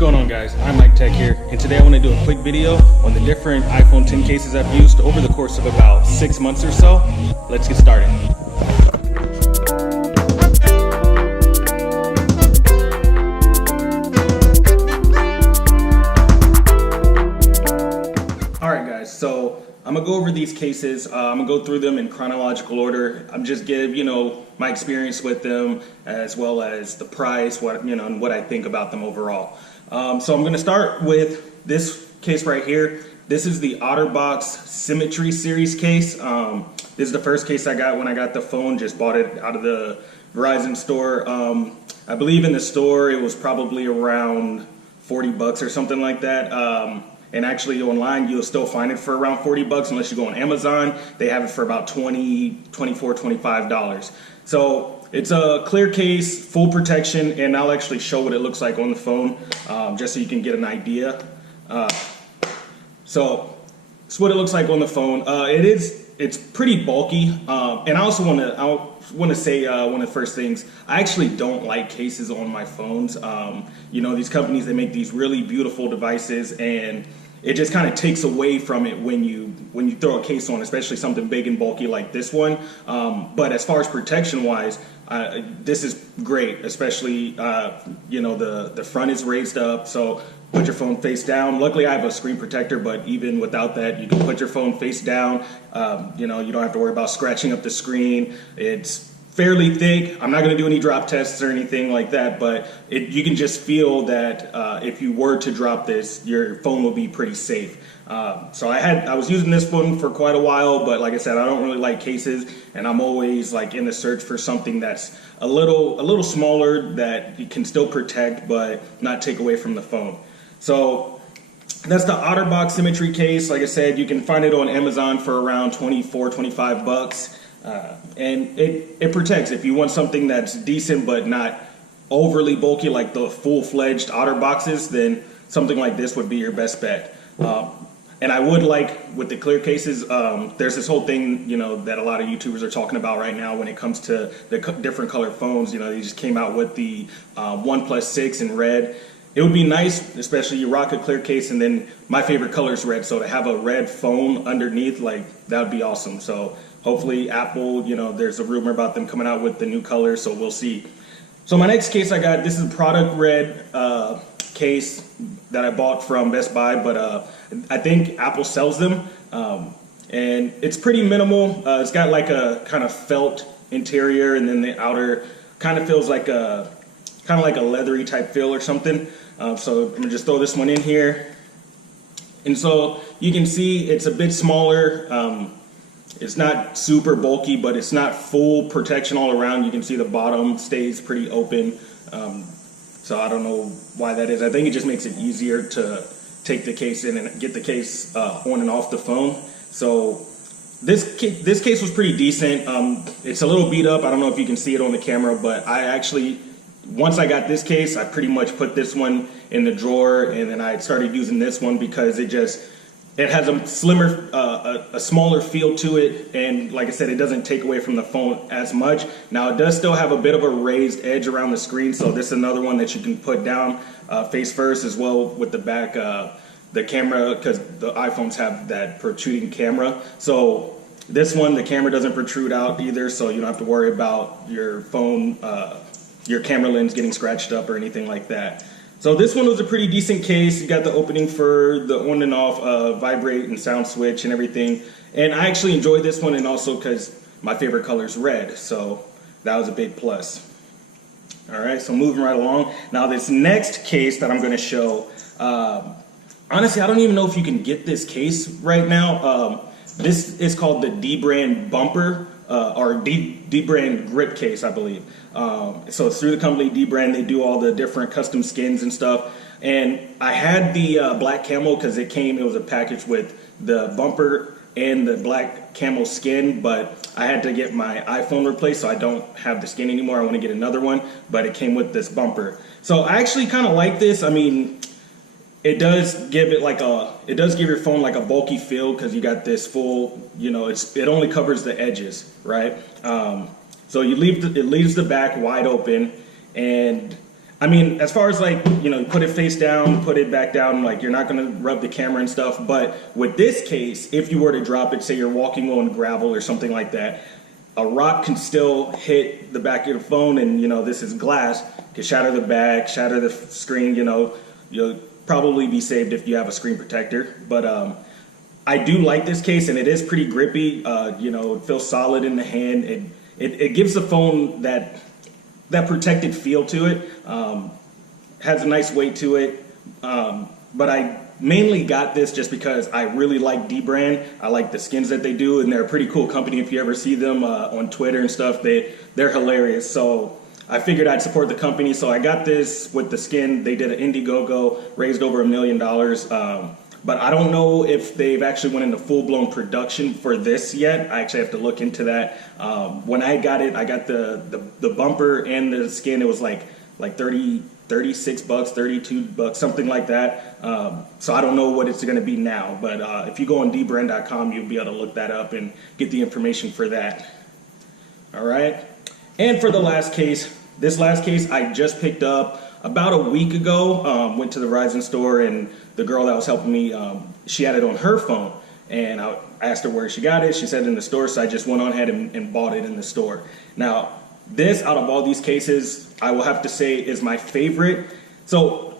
going on, guys? I'm Mike Tech here, and today I want to do a quick video on the different iPhone 10 cases I've used over the course of about 6 months or so. Let's get started. Alright guys, so I'm going to go over these cases. I'm going to go through them in chronological order. I'm just give, my experience with them as well as the price, and what I think about them overall. So I'm going to start with this case right here. This is the Otterbox Symmetry series case. This is the first case I got when I got the phone. Just bought it out of the Verizon store. I believe in the store it was probably around 40 bucks or something like that. And actually online you'll still find it for around 40 bucks unless you go on Amazon. They have it for about $20, $24, $25. So it's a clear case, full protection, and I'll actually show what it looks like on the phone, just so you can get an idea. So it's what it looks like on the phone. It's pretty bulky, and I also want to say one of the first things, I actually don't like cases on my phones. These companies, they make these really beautiful devices, and it just kind of takes away from it when you throw a case on, especially something big and bulky like this one. But as far as protection wise, this is great, especially the front is raised up, so put your phone face down. Luckily I have a screen protector, but even without that, you can put your phone face down. You don't have to worry about scratching up the screen. It's fairly thick. I'm not going to do any drop tests or anything like that, but you can just feel that if you were to drop this, your phone will be pretty safe. So I was using this phone for quite a while, but like I said, I don't really like cases, and I'm always like in the search for something that's a little smaller that you can still protect but not take away from the phone. So that's the Otterbox Symmetry case. Like I said, you can find it on Amazon for around 24, 25 bucks. And it protects. If you want something that's decent but not overly bulky like the full-fledged Otterboxes, then something like this would be your best bet. And I would like, with the clear cases, there's this whole thing, that a lot of YouTubers are talking about right now when it comes to the different color phones. They just came out with the OnePlus 6 in red. It would be nice, especially you rock a clear case, and then my favorite color is red, so to have a red phone underneath, that would be awesome. So hopefully Apple, there's a rumor about them coming out with the new color, so we'll see. So my next case I got, this is a product red case that I bought from Best Buy, but I think Apple sells them, and it's pretty minimal. It's got like a kind of felt interior, and then the outer kind of feels like a leathery type feel or something. So I'm gonna just throw this one in here, and so you can see it's a bit smaller. It's not super bulky, but it's not full protection all around. You can see the bottom stays pretty open. So I don't know why that is. I think it just makes it easier to take the case in and get the case on and off the phone. So this case was pretty decent. It's a little beat up. I don't know if you can see it on the camera, but once I got this case, I pretty much put this one in the drawer, and then I started using this one because it has a smaller feel to it, and like I said, it doesn't take away from the phone as much. Now it does still have a bit of a raised edge around the screen, so this is another one that you can put down face first, as well with the back, the camera, because the iPhones have that protruding camera. So this one, the camera doesn't protrude out either, so you don't have to worry about your phone, your camera lens getting scratched up or anything like that. So this one was a pretty decent case. You got the opening for the on and off vibrate and sound switch and everything. And I actually enjoyed this one, and also because my favorite color is red, so that was a big plus. All right, so moving right along. Now this next case that I'm going to show, honestly, I don't even know if you can get this case right now. This is called the D-brand bumper. Or D-brand grip case, I believe. So it's through the company D-brand. They do all the different custom skins and stuff. And I had the black camel because it was a package with the bumper and the black camel skin, but I had to get my iPhone replaced, so I don't have the skin anymore. I want to get another one, but it came with this bumper. So I actually kind of like this. I mean, it does give your phone like a bulky feel, because you got this full, it only covers the edges, right? So it leaves the back wide open, and I mean, as far as like, put it face down, put it back down, like you're not going to rub the camera and stuff. But with this case, if you were to drop it, say you're walking on gravel or something like that, a rock can still hit the back of your phone, and this is glass, can shatter the back, shatter the screen. You'll probably be saved if you have a screen protector. But I do like this case, and it is pretty grippy. It feels solid in the hand. It gives the phone that protected feel to it. Has a nice weight to it. But I mainly got this just because I really like dbrand. I like the skins that they do, and they're a pretty cool company. If you ever see them on Twitter and stuff, they're hilarious. So I figured I'd support the company. So I got this with the skin. They did an Indiegogo, raised over $1 million. But I don't know if they've actually went into full-blown production for this yet. I actually have to look into that. When I got it, I got the bumper and the skin. It was like 36 bucks, 32 bucks, something like that. So I don't know what it's going to be now. But if you go on dbrand.com, you'll be able to look that up and get the information for that. All right. And for the last case, this last case I just picked up about a week ago. Went to the Verizon store, and the girl that was helping me, she had it on her phone, and I asked her where she got it. She said in the store, so I just went on ahead and bought it in the store. Now, this, out of all these cases, I will have to say is my favorite. So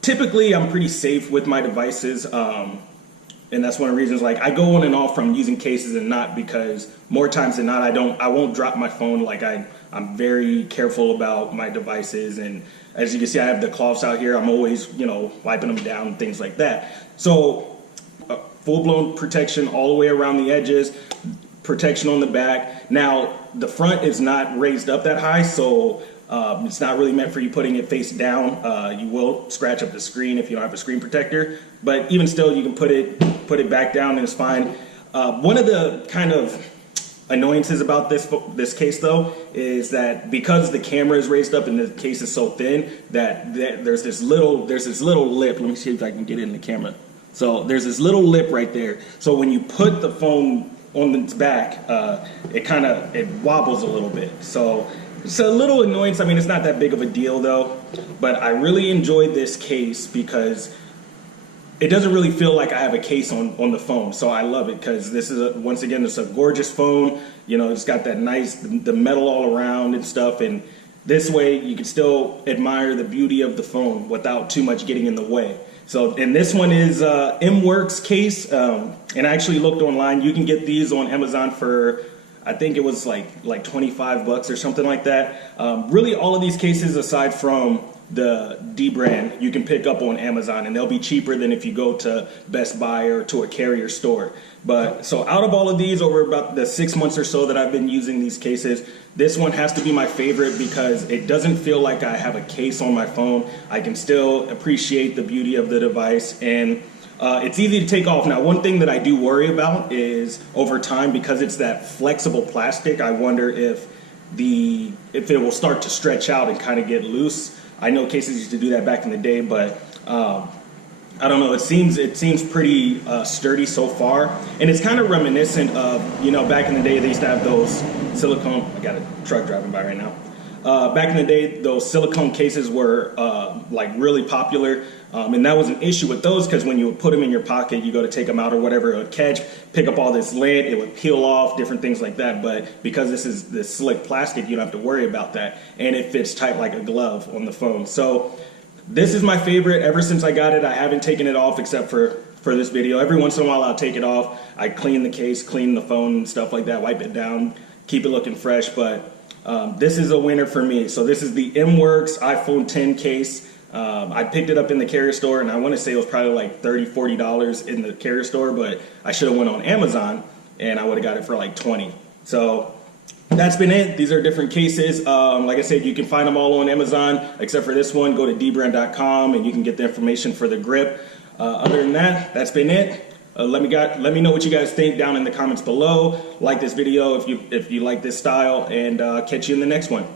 typically I'm pretty safe with my devices, and that's one of the reasons, like, I go on and off from using cases and not, because more times than not I won't drop my phone. Like, I'm very careful about my devices, and as you can see, I have the cloths out here. I'm always, wiping them down and things like that. So full-blown protection all the way around the edges, protection on the back. Now, the front is not raised up that high, so it's not really meant for you putting it face down. You will scratch up the screen if you don't have a screen protector, but even still, you can put it back down and it's fine. One of the kind of annoyances about this case, though, is that because the camera is raised up and the case is so thin, that there's this little lip. Let me see if I can get it in the camera. So there's this little lip right there. So when you put the phone on its back, it wobbles a little bit. So it's a little annoyance. I mean, it's not that big of a deal, though. But I really enjoyed this case because it doesn't really feel like I have a case on the phone. So I love it because this is, once again, it's a gorgeous phone. It's got that nice, the metal all around and stuff. And this way you can still admire the beauty of the phone without too much getting in the way. So, and this one is MWorks case. And I actually looked online. You can get these on Amazon for, I think it was like 25 bucks or something like that. Really, all of these cases, aside from the dbrand, you can pick up on Amazon, and they'll be cheaper than if you go to Best Buy or to a carrier store. But so out of all of these, over about the 6 months or so that I've been using these cases, this one has to be my favorite because it doesn't feel like I have a case on my phone. I can still appreciate the beauty of the device, and it's easy to take off. Now, one thing that I do worry about is over time, because it's that flexible plastic, I wonder if it will start to stretch out and kind of get loose. I know cases used to do that back in the day, but I don't know. It seems pretty sturdy so far, and it's kind of reminiscent of, back in the day they used to have those silicone. I got a truck driving by right now. Back in the day, those silicone cases were like really popular, and that was an issue with those because when you would put them in your pocket, you go to take them out or whatever, it would catch, pick up all this lint, it would peel off, different things like that. But because this is this slick plastic, you don't have to worry about that, and it fits tight like a glove on the phone. So this is my favorite. Ever since I got it, I haven't taken it off except for this video. Every once in a while, I'll take it off. I clean the case, clean the phone, and stuff like that, wipe it down, keep it looking fresh. But this is a winner for me. So this is the MWorks iPhone 10 case. I picked it up in the carrier store, and I want to say it was probably like $30, $40 in the carrier store, but I should have went on Amazon, and I would have got it for like $20. So that's been it. These are different cases. Like I said, you can find them all on Amazon, except for this one. Go to dbrand.com, and you can get the information for the grip. Other than that, that's been it. Let me know what you guys think down in the comments below. Like this video if you like this style, and catch you in the next one.